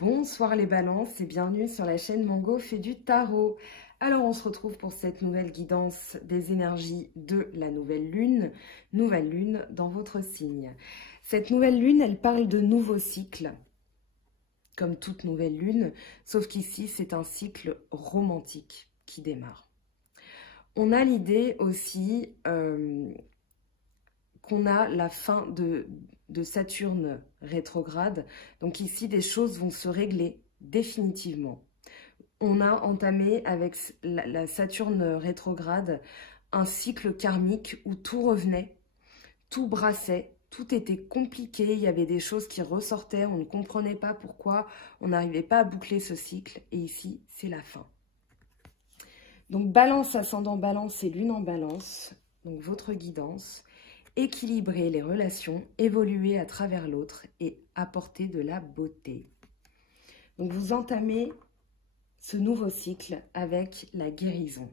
Bonsoir les balances et bienvenue sur la chaîne Mango fait du tarot. Alors on se retrouve pour cette nouvelle guidance des énergies de la nouvelle lune dans votre signe. Cette nouvelle lune, elle parle de nouveaux cycles, comme toute nouvelle lune, sauf qu'ici c'est un cycle romantique qui démarre. On a l'idée aussi qu'on a la fin de Saturne rétrograde. Donc ici, des choses vont se régler définitivement. On a entamé avec la Saturne rétrograde un cycle karmique où tout revenait, tout brassait, tout était compliqué, il y avait des choses qui ressortaient, on ne comprenait pas pourquoi, on n'arrivait pas à boucler ce cycle. Et ici, c'est la fin. Donc balance, ascendant balance et lune en balance, donc votre guidance. Équilibrer les relations, évoluer à travers l'autre et apporter de la beauté. Donc vous entamez ce nouveau cycle avec la guérison.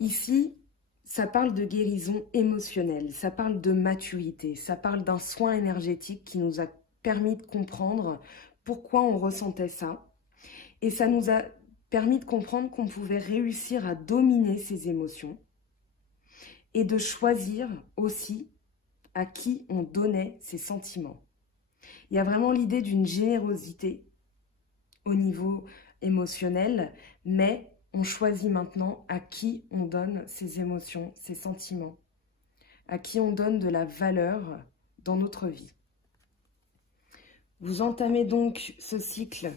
Ici, ça parle de guérison émotionnelle, ça parle de maturité, ça parle d'un soin énergétique qui nous a permis de comprendre pourquoi on ressentait ça. Et ça nous a permis de comprendre qu'on pouvait réussir à dominer ces émotions. Et de choisir aussi à qui on donnait ses sentiments. Il y a vraiment l'idée d'une générosité au niveau émotionnel, mais on choisit maintenant à qui on donne ses émotions, ses sentiments, à qui on donne de la valeur dans notre vie. Vous entamez donc ce cycle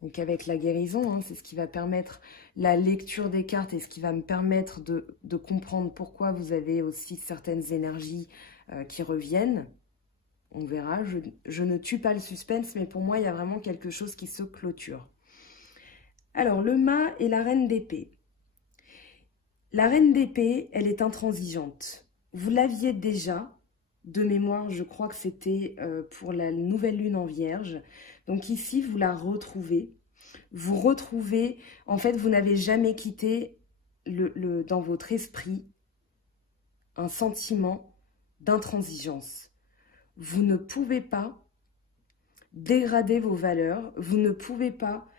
donc avec la guérison, c'est ce qui va permettre la lecture des cartes et ce qui va me permettre de comprendre pourquoi vous avez aussi certaines énergies qui reviennent. On verra, je ne tue pas le suspense, mais pour moi, il y a vraiment quelque chose qui se clôture. Alors, le mât et la reine d'épée. La reine d'épée, elle est intransigeante. Vous l'aviez déjà, de mémoire, je crois que c'était pour la nouvelle lune en Vierge. Donc ici, vous la retrouvez. Vous retrouvez, en fait, vous n'avez jamais quitté dans votre esprit un sentiment d'intransigeance. Vous ne pouvez pas dégrader vos valeurs, vous ne pouvez pas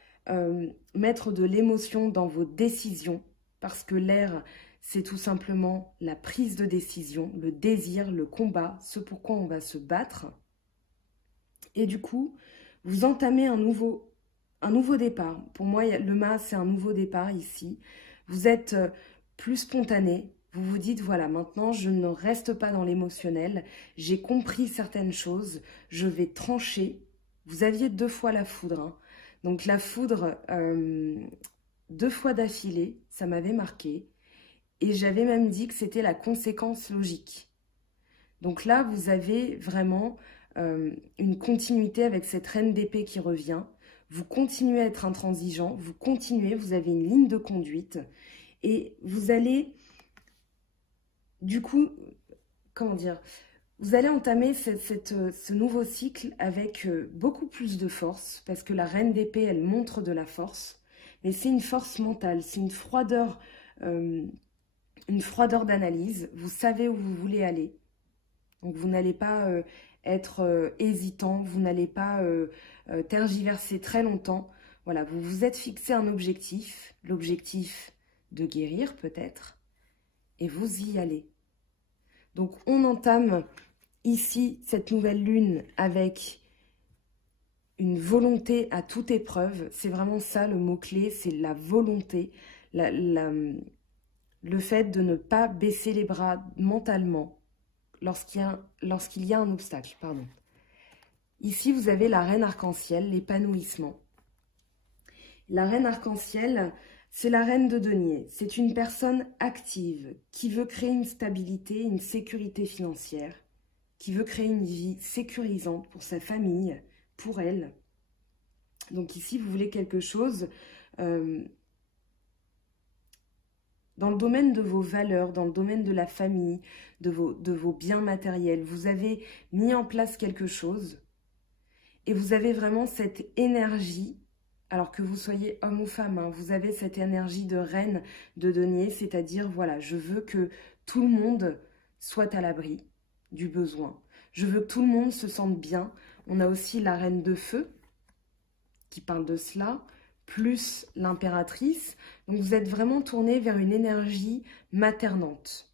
mettre de l'émotion dans vos décisions, parce que l'air, c'est tout simplement la prise de décision, le désir, le combat, ce pourquoi on va se battre. Et du coup, vous entamez un nouveau départ. Pour moi, le mât, c'est un nouveau départ ici. Vous êtes plus spontané. Vous vous dites, voilà, maintenant, je ne reste pas dans l'émotionnel. J'ai compris certaines choses. Je vais trancher. Vous aviez 2 fois la foudre. Donc, la foudre, 2 fois d'affilée, ça m'avait marqué. Et j'avais même dit que c'était la conséquence logique. Donc là, vous avez vraiment une continuité avec cette reine d'épée qui revient. Vous continuez à être intransigeant, vous continuez, vous avez une ligne de conduite. Et vous allez, du coup, comment dire, vous allez entamer ce nouveau cycle avec beaucoup plus de force, parce que la reine d'épée, elle montre de la force. Mais c'est une force mentale, c'est une froideur d'analyse. Vous savez où vous voulez aller. Donc vous n'allez pas être hésitant, vous n'allez pas tergiverser très longtemps. Voilà, vous vous êtes fixé un objectif, l'objectif de guérir peut-être, et vous y allez. Donc on entame ici cette nouvelle lune avec une volonté à toute épreuve. C'est vraiment ça le mot-clé, c'est la volonté, le fait de ne pas baisser les bras mentalement lorsqu'il y a un obstacle. Pardon. Ici, vous avez la reine arc-en-ciel, l'épanouissement. La reine arc-en-ciel, c'est la reine de denier. C'est une personne active qui veut créer une stabilité, une sécurité financière, qui veut créer une vie sécurisante pour sa famille, pour elle. Donc ici, vous voulez quelque chose dans le domaine de vos valeurs, dans le domaine de la famille, de vos biens matériels. Vous avez mis en place quelque chose et vous avez vraiment cette énergie, alors que vous soyez homme ou femme, vous avez cette énergie de reine de denier, c'est-à-dire, voilà, je veux que tout le monde soit à l'abri du besoin. Je veux que tout le monde se sente bien. On a aussi la reine de feu qui parle de cela, plus l'impératrice. Donc vous êtes vraiment tourné vers une énergie maternante.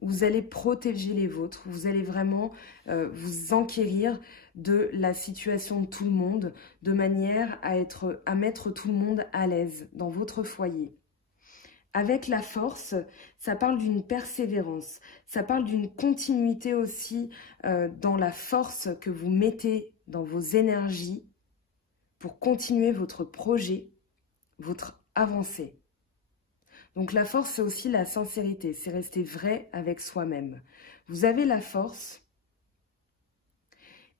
Vous allez protéger les vôtres, vous allez vraiment vous enquérir de la situation de tout le monde, de manière à mettre tout le monde à l'aise dans votre foyer. Avec la force, ça parle d'une persévérance, ça parle d'une continuité aussi dans la force que vous mettez dans vos énergies pour continuer votre projet, votre avancée. Donc la force, c'est aussi la sincérité, c'est rester vrai avec soi-même. Vous avez la force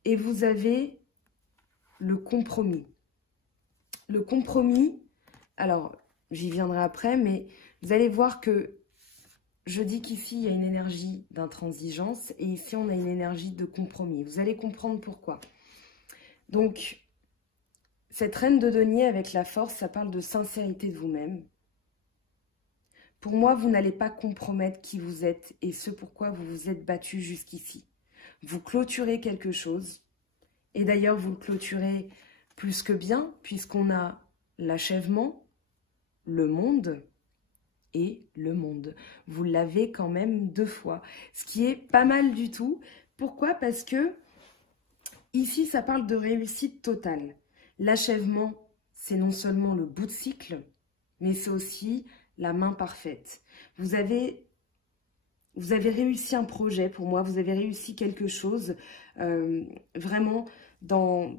et vous avez le compromis. Le compromis, alors j'y viendrai après, mais vous allez voir que je dis qu'ici, il y a une énergie d'intransigeance et ici, on a une énergie de compromis. Vous allez comprendre pourquoi. Donc, cette reine de denier avec la force, ça parle de sincérité de vous-même. Pour moi, vous n'allez pas compromettre qui vous êtes et ce pourquoi vous vous êtes battu jusqu'ici. Vous clôturez quelque chose et d'ailleurs, vous le clôturez plus que bien puisqu'on a l'achèvement, le monde et le monde. Vous l'avez quand même 2 fois, ce qui est pas mal du tout. Pourquoi? Parce que ici, ça parle de réussite totale. L'achèvement, c'est non seulement le bout de cycle, mais c'est aussi la main parfaite. Vous avez réussi un projet, pour moi, vous avez réussi quelque chose vraiment dans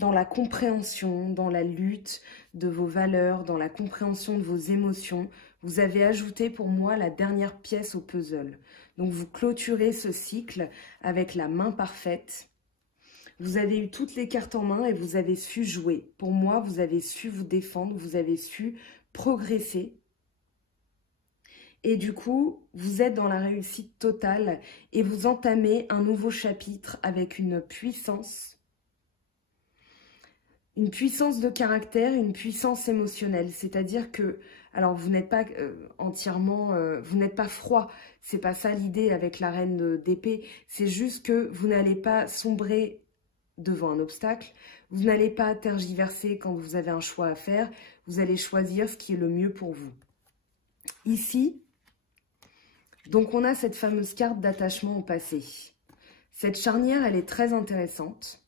la compréhension, dans la lutte de vos valeurs, dans la compréhension de vos émotions. Vous avez ajouté pour moi la dernière pièce au puzzle. Donc vous clôturez ce cycle avec la main parfaite. Vous avez eu toutes les cartes en main et vous avez su jouer. Pour moi, vous avez su vous défendre, vous avez su progresser. Et du coup, vous êtes dans la réussite totale et vous entamez un nouveau chapitre avec une puissance de caractère, une puissance émotionnelle. C'est-à-dire que, alors vous n'êtes pas vous n'êtes pas froid. C'est pas ça l'idée avec la reine d'épée. C'est juste que vous n'allez pas sombrer devant un obstacle. Vous n'allez pas tergiverser quand vous avez un choix à faire. Vous allez choisir ce qui est le mieux pour vous. Ici, donc on a cette fameuse carte d'attachement au passé. Cette charnière, elle est très intéressante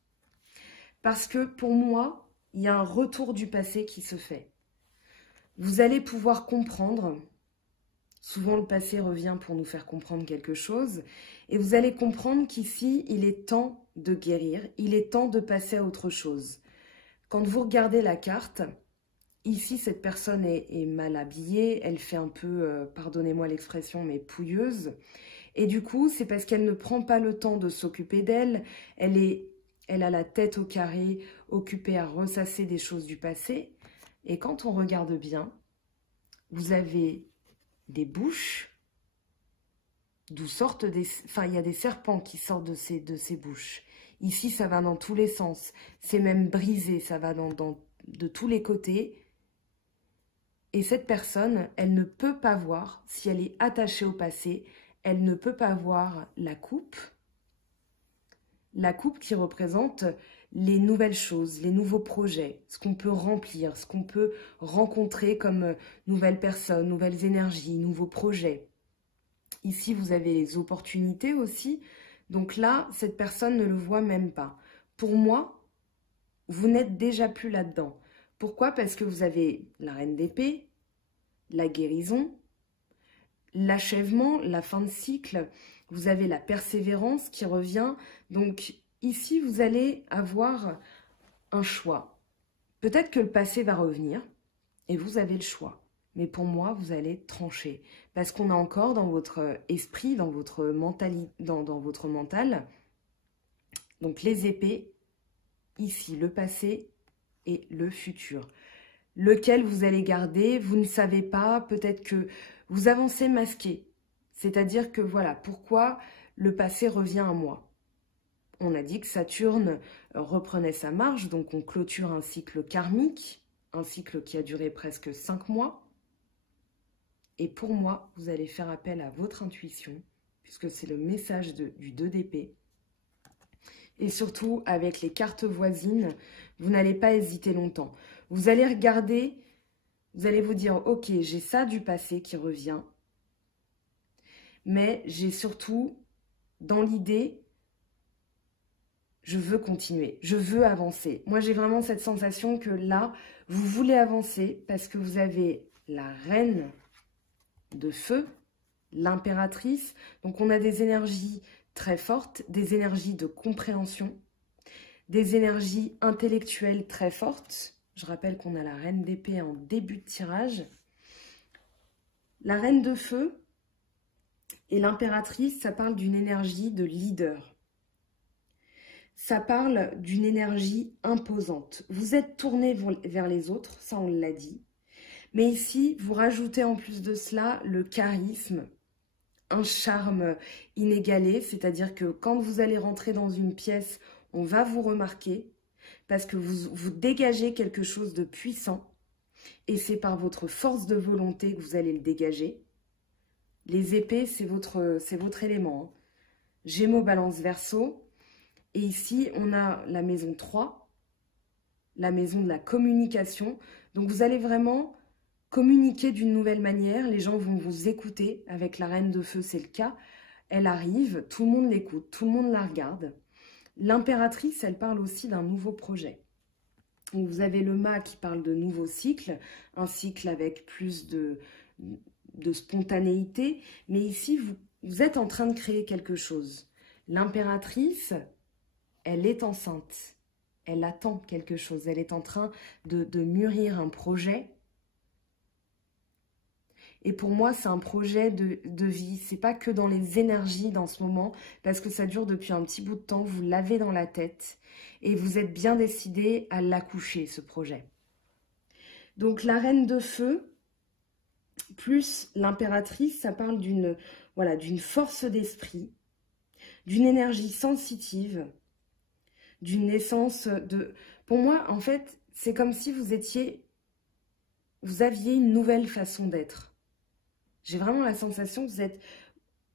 parce que pour moi, il y a un retour du passé qui se fait. Vous allez pouvoir comprendre, souvent le passé revient pour nous faire comprendre quelque chose, et vous allez comprendre qu'ici, il est temps de guérir, il est temps de passer à autre chose. Quand vous regardez la carte, ici, cette personne est mal habillée, elle fait un peu, pardonnez-moi l'expression, mais pouilleuse. Et du coup, c'est parce qu'elle ne prend pas le temps de s'occuper d'elle. Elle a la tête au carré, occupée à ressasser des choses du passé. Et quand on regarde bien, vous avez des bouches, d'où sortent des... Enfin, il y a des serpents qui sortent de ces bouches. Ici, ça va dans tous les sens. C'est même brisé, ça va de tous les côtés. Et cette personne, elle ne peut pas voir, si elle est attachée au passé, elle ne peut pas voir la coupe qui représente les nouvelles choses, les nouveaux projets, ce qu'on peut remplir, ce qu'on peut rencontrer comme nouvelles personnes, nouvelles énergies, nouveaux projets. Ici, vous avez les opportunités aussi. Donc là, cette personne ne le voit même pas. Pour moi, vous n'êtes déjà plus là-dedans. Pourquoi? Parce que vous avez la reine d'épée, la guérison, l'achèvement, la fin de cycle, vous avez la persévérance qui revient. Donc ici, vous allez avoir un choix. Peut-être que le passé va revenir et vous avez le choix. Mais pour moi, vous allez trancher. Parce qu'on a encore dans votre esprit, dans votre mentalité, dans votre mental, donc les épées, ici, le passé et le futur. Lequel vous allez garder, vous ne savez pas, peut-être que vous avancez masqué. C'est-à-dire que voilà, pourquoi le passé revient à moi. On a dit que Saturne reprenait sa marche, donc on clôture un cycle karmique, un cycle qui a duré presque 5 mois. Et pour moi, vous allez faire appel à votre intuition, puisque c'est le message du 2 d'épée. Et surtout, avec les cartes voisines, vous n'allez pas hésiter longtemps. Vous allez regarder, vous allez vous dire, ok, j'ai ça du passé qui revient. Mais j'ai surtout, dans l'idée, je veux continuer, je veux avancer. Moi, j'ai vraiment cette sensation que là, vous voulez avancer parce que vous avez la reine de feu, l'impératrice. Donc, on a des énergies très fortes, des énergies de compréhension, des énergies intellectuelles très fortes. Je rappelle qu'on a la reine d'épée en début de tirage. La reine de feu et l'impératrice, ça parle d'une énergie de leader. Ça parle d'une énergie imposante. Vous êtes tourné vers les autres, ça on l'a dit. Mais ici, vous rajoutez en plus de cela le charisme, un charme inégalé. C'est-à-dire que quand vous allez rentrer dans une pièce, on va vous remarquer parce que vous dégagez quelque chose de puissant. Et c'est par votre force de volonté que vous allez le dégager. Les épées, c'est votre élément. Hein. Gémeaux, Balance, Verseau. Et ici, on a la maison 3, la maison de la communication. Donc, vous allez vraiment communiquer d'une nouvelle manière. Les gens vont vous écouter. Avec la reine de feu, c'est le cas. Elle arrive, tout le monde l'écoute, tout le monde la regarde. L'impératrice, elle parle aussi d'un nouveau projet. Donc, vous avez le mât qui parle de nouveau cycle, un cycle avec plus de spontanéité. Mais ici, vous êtes en train de créer quelque chose. L'impératrice, elle est enceinte, elle attend quelque chose, elle est en train de mûrir un projet. Et pour moi, c'est un projet de vie, c'est pas que dans les énergies dans ce moment, parce que ça dure depuis un petit bout de temps, vous l'avez dans la tête, et vous êtes bien décidé à l'accoucher, ce projet. Donc la reine de feu, plus l'impératrice, ça parle d'une force d'esprit, d'une énergie sensitive, d'une naissance de... Pour moi, en fait, c'est comme si vous aviez une nouvelle façon d'être. J'ai vraiment la sensation que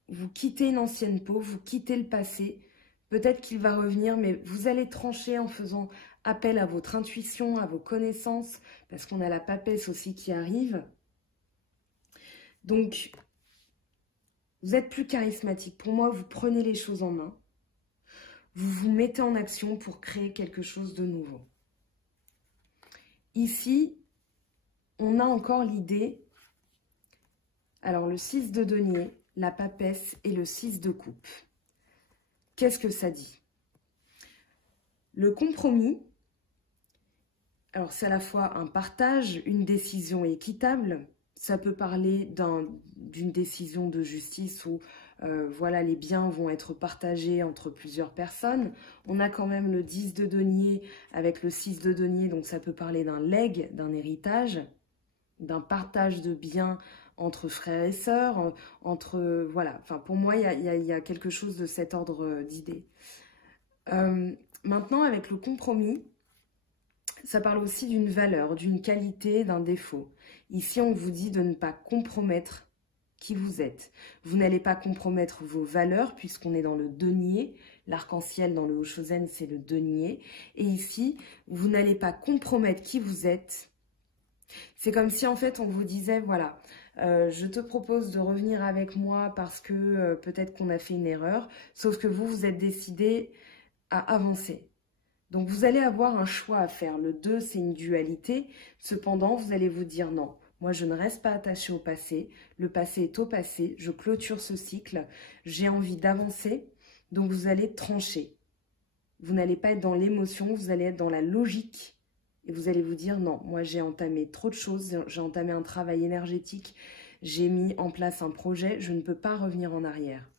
vous quittez une ancienne peau, vous quittez le passé. Peut-être qu'il va revenir, mais vous allez trancher en faisant appel à votre intuition, à vos connaissances, parce qu'on a la papesse aussi qui arrive. Donc, vous êtes plus charismatique. Pour moi, vous prenez les choses en main. Vous vous mettez en action pour créer quelque chose de nouveau. Ici, on a encore l'idée, alors le 6 de denier, la papesse et le 6 de coupe. Qu'est-ce que ça dit? Le compromis, alors c'est à la fois un partage, une décision équitable. Ça peut parler d'une décision de justice où voilà, les biens vont être partagés entre plusieurs personnes. On a quand même le 10 de denier avec le 6 de denier, donc ça peut parler d'un legs, d'un héritage, d'un partage de biens entre frères et sœurs, voilà. Enfin, pour moi, il y a quelque chose de cet ordre d'idées. Maintenant, avec le compromis, ça parle aussi d'une valeur, d'une qualité, d'un défaut. Ici, on vous dit de ne pas compromettre qui vous êtes. Vous n'allez pas compromettre vos valeurs puisqu'on est dans le denier. L'arc-en-ciel dans le Hoshozen, c'est le denier. Et ici, vous n'allez pas compromettre qui vous êtes. C'est comme si en fait on vous disait, voilà, je te propose de revenir avec moi parce que peut-être qu'on a fait une erreur. Sauf que vous êtes décidé à avancer. Donc, vous allez avoir un choix à faire. Le 2, c'est une dualité. Cependant, vous allez vous dire non. Moi, je ne reste pas attachée au passé. Le passé est au passé. Je clôture ce cycle. J'ai envie d'avancer. Donc, vous allez trancher. Vous n'allez pas être dans l'émotion. Vous allez être dans la logique. Et vous allez vous dire non. Moi, j'ai entamé trop de choses. J'ai entamé un travail énergétique. J'ai mis en place un projet. Je ne peux pas revenir en arrière.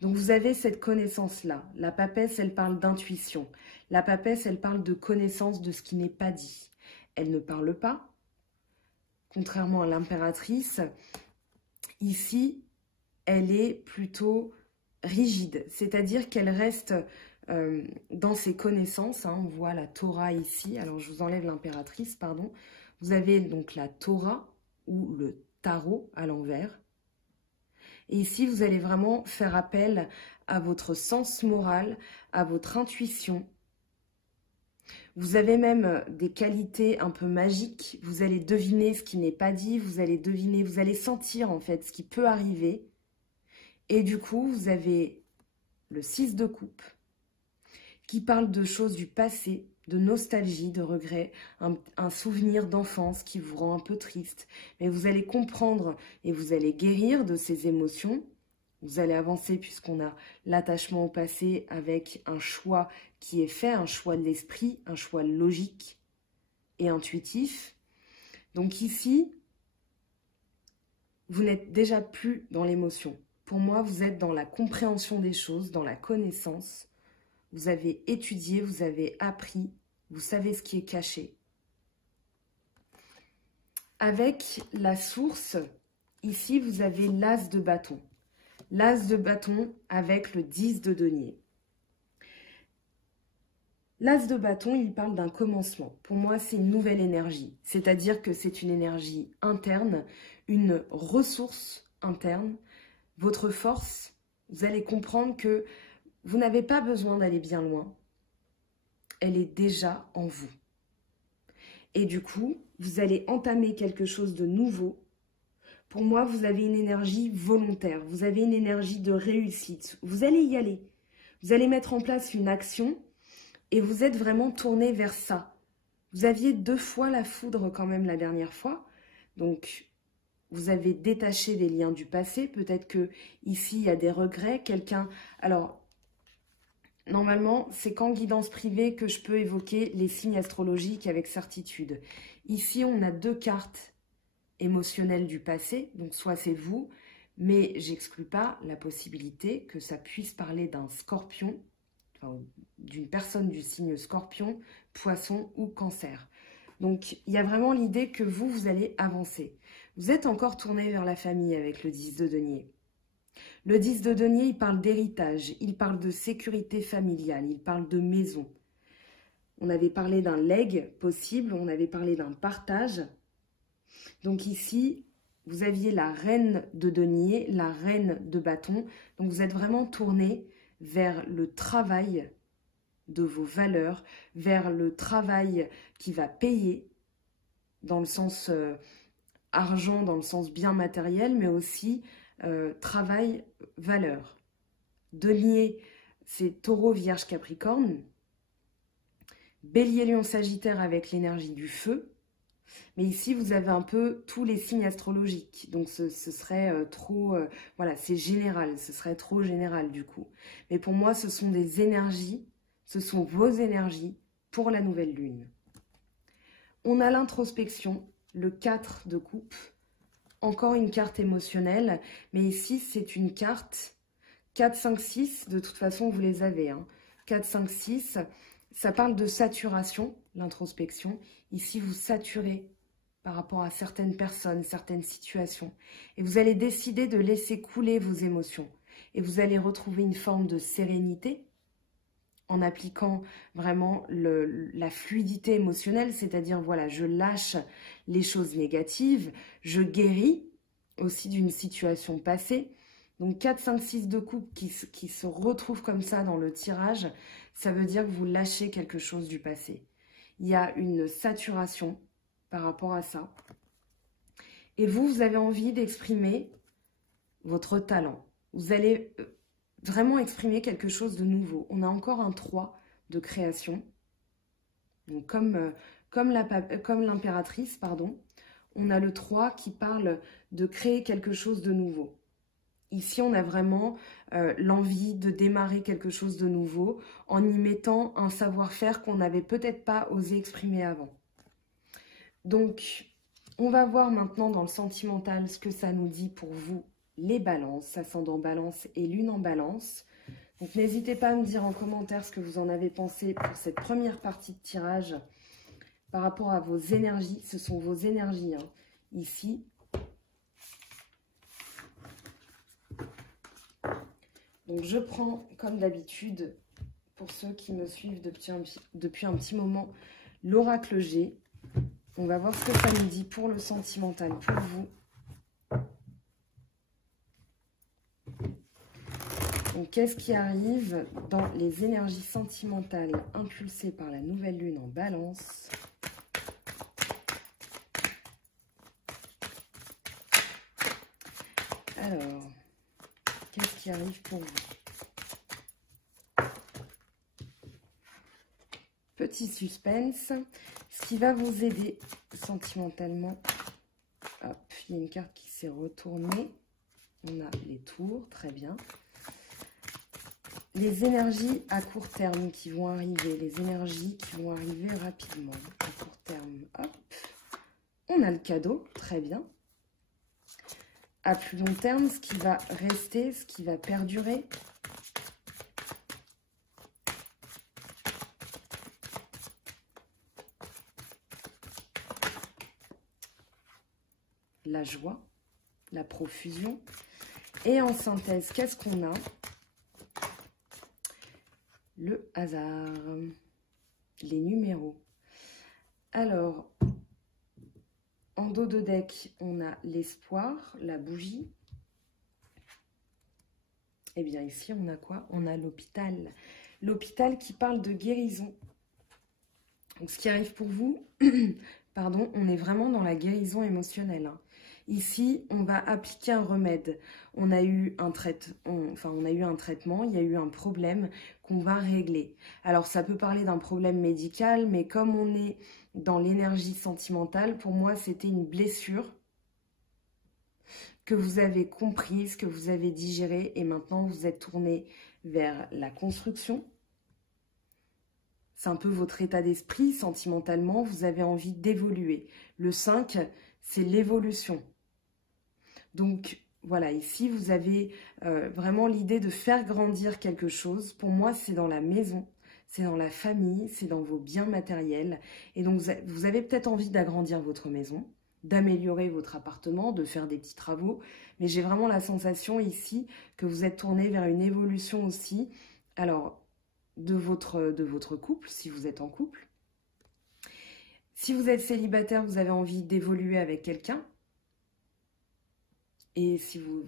Donc, vous avez cette connaissance-là. La papesse, elle parle d'intuition. La papesse, elle parle de connaissance de ce qui n'est pas dit. Elle ne parle pas. Contrairement à l'impératrice, ici, elle est plutôt rigide. C'est-à-dire qu'elle reste dans ses connaissances. Hein. On voit la Torah ici. Alors, je vous enlève l'impératrice, pardon. Vous avez donc la Torah ou le tarot à l'envers. Et ici, vous allez vraiment faire appel à votre sens moral, à votre intuition. Vous avez même des qualités un peu magiques. Vous allez deviner ce qui n'est pas dit, vous allez deviner, vous allez sentir en fait ce qui peut arriver. Et du coup, vous avez le 6 de coupe qui parle de choses du passé, de nostalgie, de regret, un souvenir d'enfance qui vous rend un peu triste. Mais vous allez comprendre et vous allez guérir de ces émotions. Vous allez avancer puisqu'on a l'attachement au passé avec un choix qui est fait, un choix de l'esprit, un choix logique et intuitif. Donc ici, vous n'êtes déjà plus dans l'émotion. Pour moi, vous êtes dans la compréhension des choses, dans la connaissance. Vous avez étudié, vous avez appris, vous savez ce qui est caché. Avec la source, ici, vous avez l'as de bâton. L'as de bâton avec le 10 de denier. L'as de bâton, il parle d'un commencement. Pour moi, c'est une nouvelle énergie. C'est-à-dire que c'est une énergie interne, une ressource interne. Votre force, vous allez comprendre que vous n'avez pas besoin d'aller bien loin. Elle est déjà en vous. Et du coup, vous allez entamer quelque chose de nouveau. Pour moi, vous avez une énergie volontaire. Vous avez une énergie de réussite. Vous allez y aller. Vous allez mettre en place une action et vous êtes vraiment tourné vers ça. Vous aviez 2 fois la foudre quand même la dernière fois. Donc, vous avez détaché des liens du passé. Peut-être que ici, il y a des regrets. Quelqu'un... Alors... Normalement, c'est qu'en guidance privée que je peux évoquer les signes astrologiques avec certitude. Ici, on a 2 cartes émotionnelles du passé, donc soit c'est vous, mais j'exclus pas la possibilité que ça puisse parler d'un scorpion, enfin, d'une personne du signe scorpion, poisson ou cancer. Donc, il y a vraiment l'idée que vous allez avancer. Vous êtes encore tourné vers la famille avec le 10 de denier. Le 10 de denier, il parle d'héritage, il parle de sécurité familiale, il parle de maison. On avait parlé d'un legs possible, on avait parlé d'un partage. Donc ici, vous aviez la reine de denier, la reine de bâton. Donc vous êtes vraiment tourné vers le travail de vos valeurs, vers le travail qui va payer, dans le sens argent, dans le sens bien matériel, mais aussi... travail, valeur. Denier, c'est taureau, vierge, capricorne. Bélier, lion, sagittaire avec l'énergie du feu. Mais ici, vous avez un peu tous les signes astrologiques. Donc, ce serait trop... voilà, c'est général. Ce serait trop général, du coup. Mais pour moi, ce sont des énergies. Ce sont vos énergies pour la nouvelle lune. On a l'introspection, le 4 de coupe. Encore une carte émotionnelle, mais ici, c'est une carte 4, 5, 6. De toute façon, vous les avez. Hein. 4, 5, 6, ça parle de saturation, l'introspection. Ici, vous saturez par rapport à certaines personnes, certaines situations. Et vous allez décider de laisser couler vos émotions. Et vous allez retrouver une forme de sérénité en appliquant vraiment la fluidité émotionnelle, c'est-à-dire, voilà, je lâche les choses négatives, je guéris aussi d'une situation passée. Donc 4, 5, 6 de coupe qui se retrouvent comme ça dans le tirage, ça veut dire que vous lâchez quelque chose du passé. Il y a une saturation par rapport à ça. Et vous avez envie d'exprimer votre talent. Vous allez... vraiment exprimer quelque chose de nouveau. On a encore un 3 de création. Donc comme l'impératrice, pardon, on a le 3 qui parle de créer quelque chose de nouveau. Ici, on a vraiment l'envie de démarrer quelque chose de nouveau en y mettant un savoir-faire qu'on n'avait peut-être pas osé exprimer avant. Donc, on va voir maintenant dans le sentimental ce que ça nous dit pour vous, les balances, ascendant balance et lune en balance. Donc n'hésitez pas à me dire en commentaire ce que vous en avez pensé pour cette première partie de tirage par rapport à vos énergies. Ce sont vos énergies, hein, ici. Donc je prends, comme d'habitude, pour ceux qui me suivent depuis un petit moment, l'oracle G. On va voir ce que ça nous dit pour le sentimental, pour vous. Donc, qu'est-ce qui arrive dans les énergies sentimentales impulsées par la nouvelle lune en Balance? Alors, qu'est-ce qui arrive pour vous? Petit suspense. Ce qui va vous aider sentimentalement. Hop, il y a une carte qui s'est retournée. On a les tours, très bien. Les énergies à court terme qui vont arriver. Les énergies qui vont arriver rapidement. À court terme, hop. On a le cadeau, très bien. À plus long terme, ce qui va rester, ce qui va perdurer. La joie, la profusion. Et en synthèse, qu'est-ce qu'on a? Le hasard, les numéros. Alors, en dos de deck, on a l'espoir, la bougie. Et bien ici, on a quoi? On a l'hôpital. L'hôpital qui parle de guérison. Donc, ce qui arrive pour vous, pardon, on est vraiment dans la guérison émotionnelle, hein. Ici, on va appliquer un remède. On a eu un traitement, il y a eu un problème qu'on va régler. Alors, ça peut parler d'un problème médical, mais comme on est dans l'énergie sentimentale, pour moi, c'était une blessure que vous avez comprise, que vous avez digérée, et maintenant, vous êtes tourné vers la construction. C'est un peu votre état d'esprit, sentimentalement, vous avez envie d'évoluer. Le 5, c'est l'évolution. Donc, voilà, ici, vous avez vraiment l'idée de faire grandir quelque chose. Pour moi, c'est dans la maison, c'est dans la famille, c'est dans vos biens matériels. Et donc, vous avez peut-être envie d'agrandir votre maison, d'améliorer votre appartement, de faire des petits travaux. Mais j'ai vraiment la sensation ici que vous êtes tourné vers une évolution aussi. Alors, de votre couple, si vous êtes en couple. Si vous êtes célibataire, vous avez envie d'évoluer avec quelqu'un. Et si vous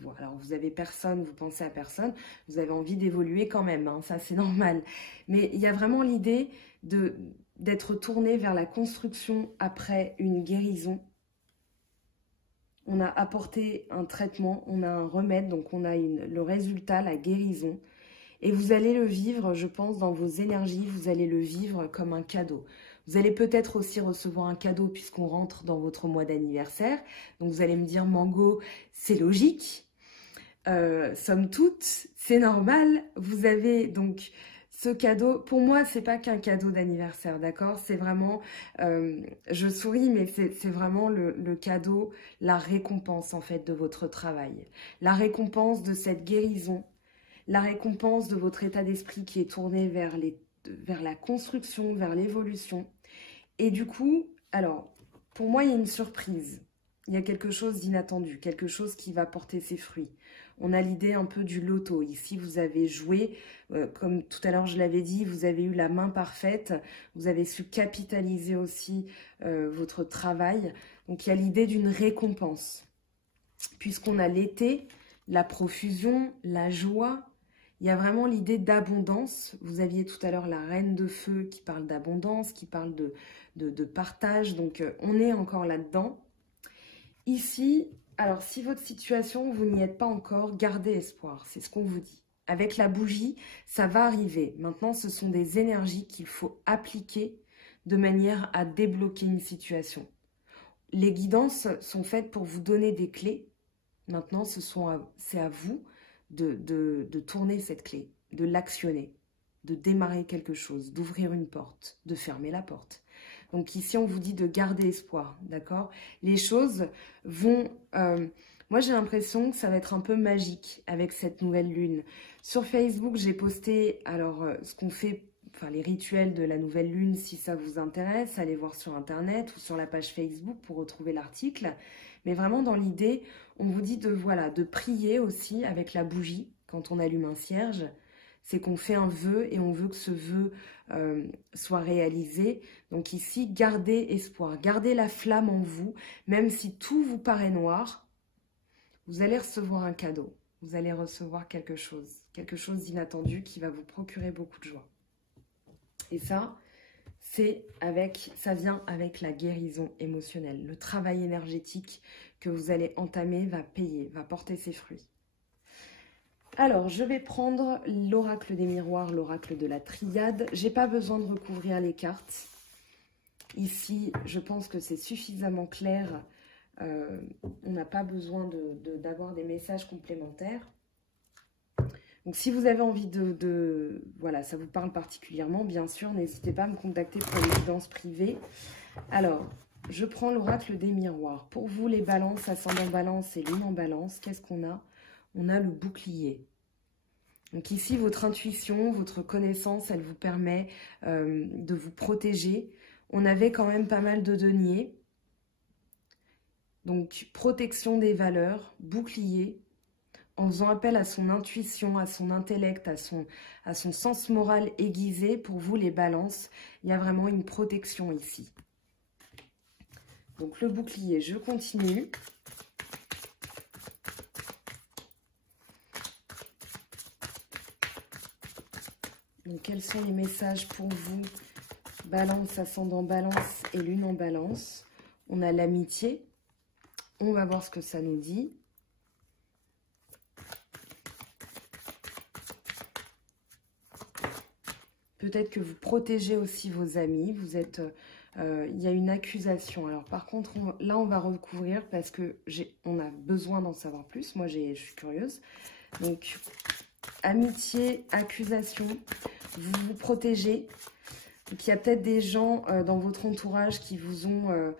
avez personne, vous pensez à personne, vous avez envie d'évoluer quand même, hein, ça c'est normal. Mais il y a vraiment l'idée d'être tourné vers la construction après une guérison. On a apporté un traitement, on a un remède, donc on a le résultat, la guérison. Et vous allez le vivre, je pense, dans vos énergies, vous allez le vivre comme un cadeau. Vous allez peut-être aussi recevoir un cadeau puisqu'on rentre dans votre mois d'anniversaire. Donc vous allez me dire, Mango, c'est logique. Somme toute, c'est normal. Vous avez donc ce cadeau. Pour moi, c'est pas qu'un cadeau d'anniversaire, d'accord? C'est vraiment, je souris, mais c'est vraiment le cadeau, la récompense en fait de votre travail. La récompense de cette guérison. La récompense de votre état d'esprit qui est tourné vers la construction, vers l'évolution. Et du coup, alors, pour moi, il y a une surprise. Il y a quelque chose d'inattendu, quelque chose qui va porter ses fruits. On a l'idée un peu du loto. Ici, vous avez joué, comme tout à l'heure je l'avais dit, vous avez eu la main parfaite. Vous avez su capitaliser aussi votre travail. Donc, il y a l'idée d'une récompense. Puisqu'on a l'été, la profusion, la joie. Il y a vraiment l'idée d'abondance. Vous aviez tout à l'heure la reine de feu qui parle d'abondance, qui parle de partage. Donc, on est encore là-dedans. Ici, alors si votre situation, vous n'y êtes pas encore, gardez espoir. C'est ce qu'on vous dit. Avec la bougie, ça va arriver. Maintenant, ce sont des énergies qu'il faut appliquer de manière à débloquer une situation. Les guidances sont faites pour vous donner des clés. Maintenant, c'est à vous de tourner cette clé, de l'actionner, de démarrer quelque chose, d'ouvrir une porte, de fermer la porte. Donc ici, on vous dit de garder espoir, d'accord? Les choses vont... moi, j'ai l'impression que ça va être un peu magique avec cette nouvelle lune. Sur Facebook, j'ai posté alors ce qu'on fait, enfin les rituels de la nouvelle lune, si ça vous intéresse, allez voir sur Internet ou sur la page Facebook pour retrouver l'article. Mais vraiment, dans l'idée, on vous dit de prier aussi avec la bougie quand on allume un cierge. C'est qu'on fait un vœu et on veut que ce vœu soit réalisé. Donc ici, gardez espoir, gardez la flamme en vous. Même si tout vous paraît noir, vous allez recevoir un cadeau. Vous allez recevoir quelque chose quelque chose d'inattendu qui va vous procurer beaucoup de joie. Et ça, ça vient avec la guérison émotionnelle. Le travail énergétique que vous allez entamer va payer, va porter ses fruits. Alors, je vais prendre l'oracle des miroirs, l'oracle de la triade. J'ai pas besoin de recouvrir les cartes. Ici, je pense que c'est suffisamment clair. On n'a pas besoin d'avoir des messages complémentaires. Donc, si vous avez envie voilà, ça vous parle particulièrement, bien sûr, n'hésitez pas à me contacter pour les guidances privées. Alors, je prends l'oracle des miroirs. Pour vous, les balances, ascendant balance et lune en balance, qu'est-ce qu'on a? On a le bouclier. Donc ici, votre intuition, votre connaissance, elle vous permet de vous protéger. On avait quand même pas mal de deniers. Donc, protection des valeurs, bouclier, en faisant appel à son intuition, à son intellect, à son sens moral aiguisé. Pour vous, les balances, il y a vraiment une protection ici. Donc, le bouclier, je continue. Donc, quels sont les messages pour vous? Balance, ascendant balance et lune en balance. On a l'amitié. On va voir ce que ça nous dit. Peut-être que vous protégez aussi vos amis. Vous êtes, il y a une accusation. Alors par contre, là on va recouvrir parce que on a besoin d'en savoir plus. Moi je suis curieuse. Donc amitié, accusation. Vous vous protégez. Donc, il y a peut-être des gens dans votre entourage qui vous ont,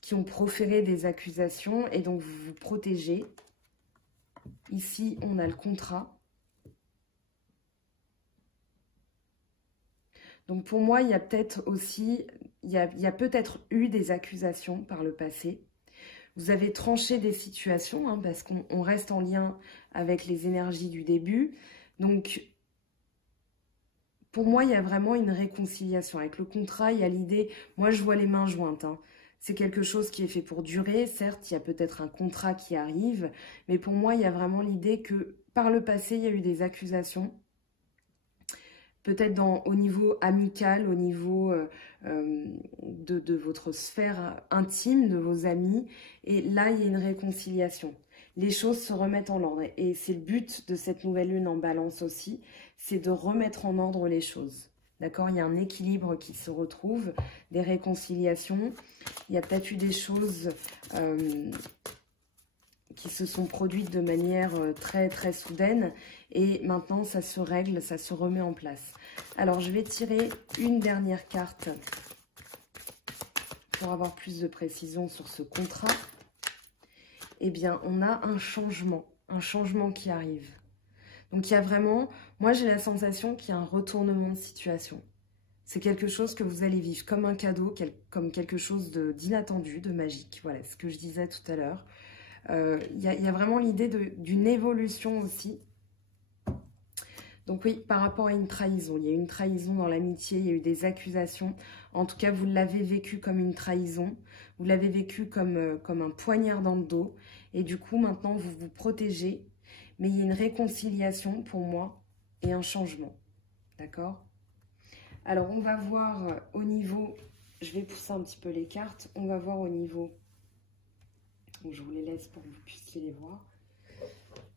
qui ont proféré des accusations et donc vous vous protégez. Ici, on a le contrat. Donc pour moi, il y a peut-être aussi, il y a peut-être eu des accusations par le passé. Vous avez tranché des situations hein, parce qu'on reste en lien avec les énergies du début. Donc pour moi, il y a vraiment une réconciliation. Avec le contrat, il y a l'idée, moi je vois les mains jointes. Hein. C'est quelque chose qui est fait pour durer. Certes, il y a peut-être un contrat qui arrive. Mais pour moi, il y a vraiment l'idée que par le passé, il y a eu des accusations. Peut-être au niveau amical, au niveau de votre sphère intime, de vos amis. Et là, il y a une réconciliation. Les choses se remettent en ordre. Et c'est le but de cette nouvelle lune en balance aussi, c'est de remettre en ordre les choses. D'accord? Il y a un équilibre qui se retrouve, des réconciliations. Il y a peut-être eu des choses qui se sont produites de manière très très soudaine. Et maintenant, ça se règle, ça se remet en place. Alors, je vais tirer une dernière carte pour avoir plus de précision sur ce contrat. Eh bien, on a un changement qui arrive. Donc, il y a vraiment, moi j'ai la sensation qu'il y a un retournement de situation. C'est quelque chose que vous allez vivre comme un cadeau, comme quelque chose d'inattendu, de magique. Voilà, ce que je disais tout à l'heure. Il y a vraiment l'idée d'une évolution aussi. Donc oui, par rapport à une trahison, il y a eu une trahison dans l'amitié, il y a eu des accusations. En tout cas, vous l'avez vécu comme une trahison, vous l'avez vécu comme un poignard dans le dos. Et du coup, maintenant, vous vous protégez. Mais il y a une réconciliation pour moi et un changement. D'accord? Alors, on va voir au niveau... Je vais pousser un petit peu les cartes. On va voir au niveau... Donc, je vous les laisse pour que vous puissiez les voir.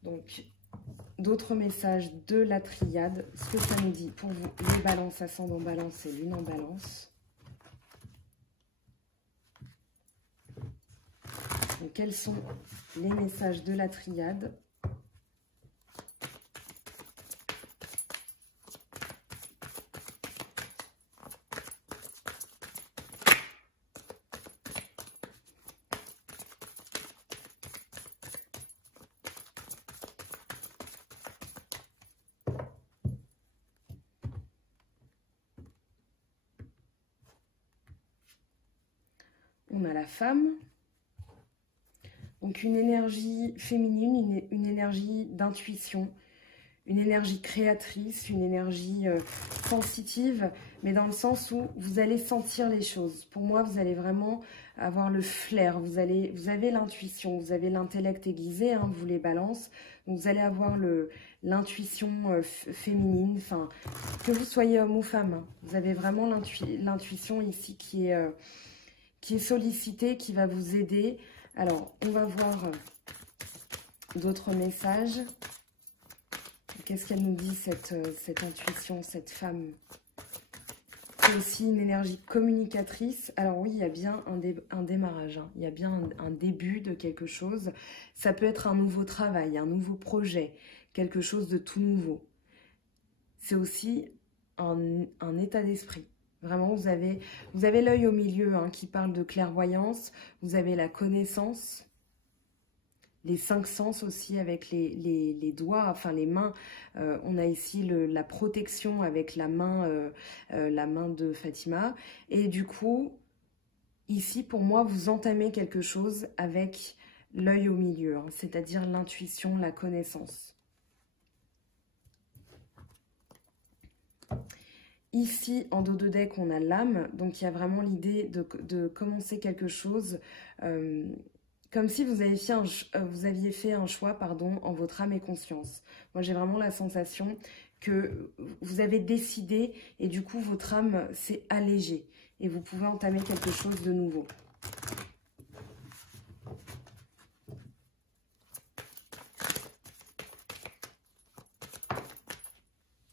Donc... D'autres messages de la triade, ce que ça nous dit pour vous, les balances, ascendant balance et lune en balance. Donc, quels sont les messages de la triade? On a la femme, donc une énergie féminine, une énergie d'intuition, une énergie créatrice, une énergie sensitive, mais dans le sens où vous allez sentir les choses. Pour moi, vous allez vraiment avoir le flair, vous avez l'intuition, vous avez l'intellect aiguisé, hein, vous les balances, donc vous allez avoir l'intuition féminine, enfin, que vous soyez homme ou femme, hein, vous avez vraiment l'intuition ici qui est sollicitée, qui va vous aider. Alors, on va voir d'autres messages. Qu'est-ce qu'elle nous dit, cette intuition, cette femme? C'est aussi une énergie communicatrice. Alors oui, il y a bien un démarrage, hein. Il y a bien un début de quelque chose. Ça peut être un nouveau travail, un nouveau projet, quelque chose de tout nouveau. C'est aussi un état d'esprit. Vraiment, vous avez l'œil au milieu, hein, qui parle de clairvoyance. Vous avez la connaissance. Les 5 sens aussi avec les doigts, enfin les mains. On a ici la protection avec la main de Fatima. Et du coup, ici, pour moi, vous entamez quelque chose avec l'œil au milieu, hein, c'est-à-dire l'intuition, la connaissance. Ici, en dos de deck, on a l'âme. Donc, il y a vraiment l'idée de commencer quelque chose... comme si vous aviez fait un choix, pardon, en votre âme et conscience. Moi, j'ai vraiment la sensation que vous avez décidé et du coup, votre âme s'est allégée. Et vous pouvez entamer quelque chose de nouveau.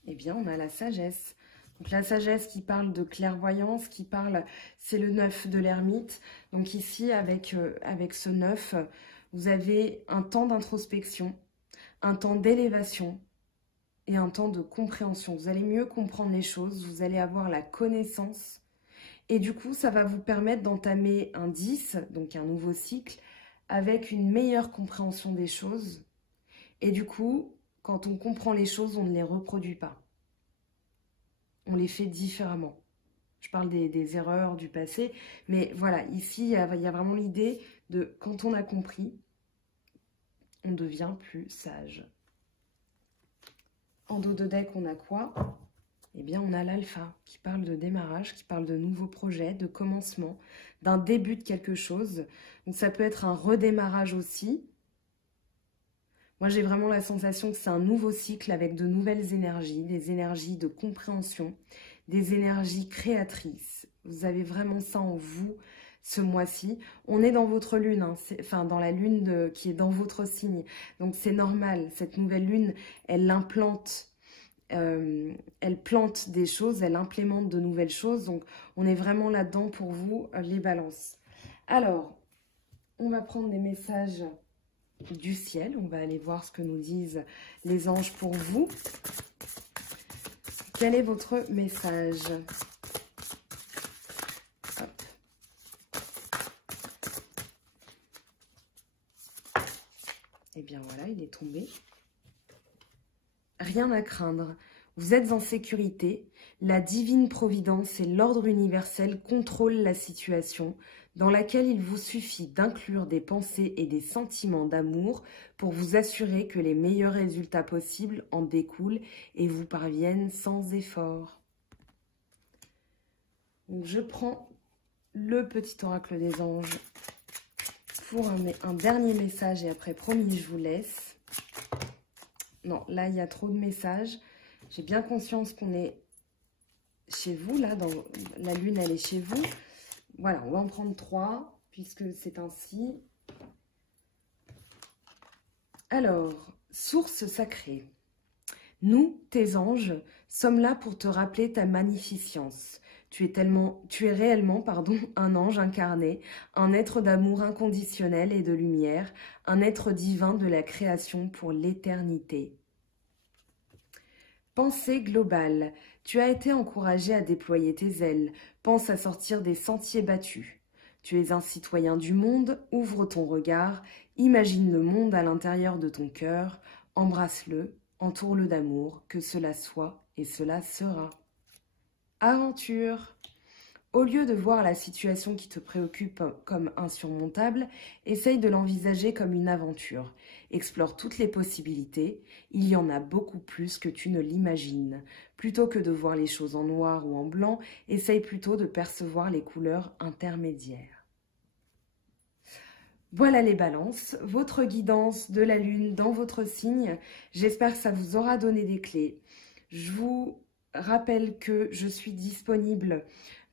Eh bien, on a la sagesse. Donc la sagesse qui parle de clairvoyance, qui parle, c'est le 9 de l'ermite. Donc ici, avec ce 9, vous avez un temps d'introspection, un temps d'élévation et un temps de compréhension. Vous allez mieux comprendre les choses, vous allez avoir la connaissance. Et du coup, ça va vous permettre d'entamer un 10, donc un nouveau cycle, avec une meilleure compréhension des choses. Et du coup, quand on comprend les choses, on ne les reproduit pas. On les fait différemment. Je parle des erreurs du passé, mais voilà, ici, il y a vraiment l'idée de, quand on a compris, on devient plus sage. En dos de deck, on a quoi? Eh bien, on a l'alpha, qui parle de démarrage, qui parle de nouveaux projets, de commencement, d'un début de quelque chose. Donc, ça peut être un redémarrage aussi. Moi, j'ai vraiment la sensation que c'est un nouveau cycle avec de nouvelles énergies, des énergies de compréhension, des énergies créatrices. Vous avez vraiment ça en vous ce mois-ci. On est dans votre lune, hein, enfin dans la lune qui est dans votre signe. Donc, c'est normal. Cette nouvelle lune, elle implante, elle plante des choses, elle implémente de nouvelles choses. Donc, on est vraiment là-dedans pour vous, les balances. Alors, on va prendre des messages du ciel. On va aller voir ce que nous disent les anges pour vous. Quel est votre message? Hop. Eh bien voilà, il est tombé. Rien à craindre. Vous êtes en sécurité. La divine providence et l'ordre universel contrôlent la situation, dans laquelle il vous suffit d'inclure des pensées et des sentiments d'amour pour vous assurer que les meilleurs résultats possibles en découlent et vous parviennent sans effort. Donc je prends le petit oracle des anges pour un dernier message et après, promis, je vous laisse. Non, là, il y a trop de messages. J'ai bien conscience qu'on est chez vous, là, dans la lune, elle est chez vous. Voilà, on va en prendre 3, puisque c'est ainsi. Alors, source sacrée. Nous, tes anges, sommes là pour te rappeler ta magnificence. Tu es réellement, un ange incarné, un être d'amour inconditionnel et de lumière, un être divin de la création pour l'éternité. Pensée globale. Tu as été encouragé à déployer tes ailes. Pense à sortir des sentiers battus. Tu es un citoyen du monde, ouvre ton regard, imagine le monde à l'intérieur de ton cœur, embrasse-le, entoure-le d'amour, que cela soit et cela sera. Aventure. Au lieu de voir la situation qui te préoccupe comme insurmontable, essaye de l'envisager comme une aventure. Explore toutes les possibilités, il y en a beaucoup plus que tu ne l'imagines. Plutôt que de voir les choses en noir ou en blanc, essaye plutôt de percevoir les couleurs intermédiaires. Voilà les balances, votre guidance de la lune dans votre signe. J'espère que ça vous aura donné des clés. Je vous rappelle que je suis disponible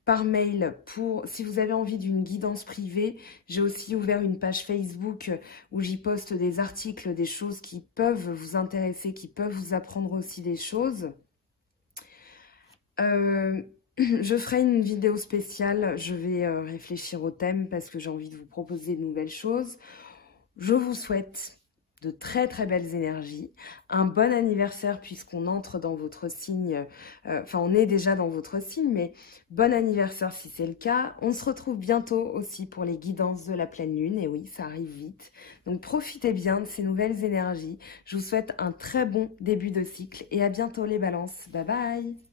par mail pour, si vous avez envie d'une guidance privée. J'ai aussi ouvert une page Facebook où j'y poste des articles, des choses qui peuvent vous intéresser, qui peuvent vous apprendre aussi des choses. Je ferai une vidéo spéciale, je vais réfléchir au thème parce que j'ai envie de vous proposer de nouvelles choses. Je vous souhaite de très très belles énergies, un bon anniversaire puisqu'on entre dans votre signe, enfin on est déjà dans votre signe, mais bon anniversaire si c'est le cas. On se retrouve bientôt aussi pour les guidances de la pleine lune, et oui, ça arrive vite. Donc profitez bien de ces nouvelles énergies. Je vous souhaite un très bon début de cycle et à bientôt les balances. Bye bye!